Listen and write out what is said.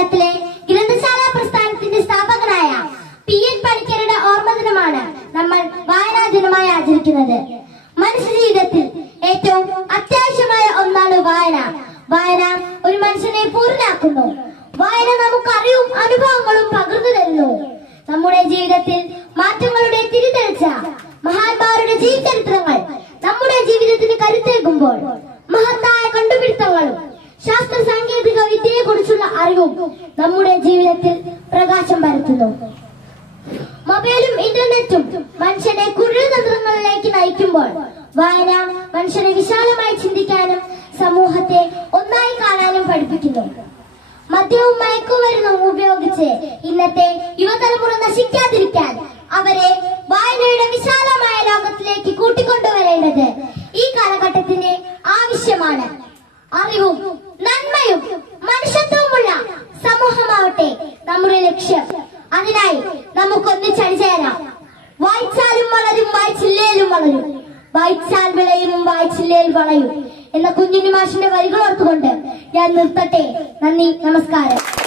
കേരളത്തിലെ ഗ്രന്ഥശാല പ്രസ്ഥാനത്തിന്റെ സ്ഥാപകനായ PN പണിക്കരുടെ ഓർമ്മ ദിനമാണ് നമ്മൾ വായനാ ദിനമായി ആചരിക്കുന്നത്. മനുഷ്യ ജീവിതത്തിൽ ഏറ്റവും അത്യാവശ്യമായ ഒന്നാണ് വായന. വായന ഒരു മനുഷ്യനെ പൂർണ്ണനാക്കുന്നു. വായന നമുക്ക് അറിവും അനുഭവങ്ങളും പകർന്നു തരുന്നു. നമ്മുടെ ജീവിതത്തിൽ മാറ്റങ്ങളുടെ തിരിതെളിച്ച മഹാന്മാരുടെ ജീവചരിത്രങ്ങൾ നമ്മുടെ ജീവിതത്തിന് കരുത്തേകുമ്പോൾ മഹത്തായ കണ്ടുപിടുത്തങ്ങളും ശാസ്ത്ര സാങ്കേതിക വിദ്യയെ കുറിച്ചുള്ള അറിവും നമ്മുടെ ജീവിതത്തിൽ പ്രകാശം പരത്തുന്നു. മൊബൈലും ഇന്റർനെറ്റും മനുഷ്യനെ കുഴൽതന്ത്രങ്ങളിലേക്ക് നയിക്കുമ്പോൾ വായന മനുഷ്യനെ വിശാലമായി ചിന്തിക്കാനും സമൂഹത്തെ ഒന്നായി കാണാനും പഠിപ്പിക്കുന്നു. മദ്യവും മയക്കുമരുന്നും ഉപയോഗിച്ച് ഇന്നത്തെ യുവതലമുറ നശിക്കാതിരിക്കാൻ അവരെ വായനയുടെ വിശാലമായ ലോകത്തിലേക്ക് കൂട്ടിക്കൊണ്ടുവരേണ്ടത് ഈ കാലഘട്ടത്തിന്റെ ആവശ്യമാണ്. അറിവും നന്മയും മനുഷ്യത്വവുമുള്ള സമൂഹമാവട്ടെ നമ്മുടെ ലക്ഷ്യം. അതിനായി നമുക്കൊന്നിച്ചണിചേരാം. വായിച്ചാലും വളരും, വായിച്ചില്ലേലും വളരും, വായിച്ചാൽ വിളയും, വായിച്ചില്ലേൽ വളയും എന്ന കുഞ്ഞുണ്ണി മാഷിന്റെ വരികൾ ഓർത്തുകൊണ്ട് ഞാൻ നിർത്തട്ടെ. നന്ദി, നമസ്കാരം.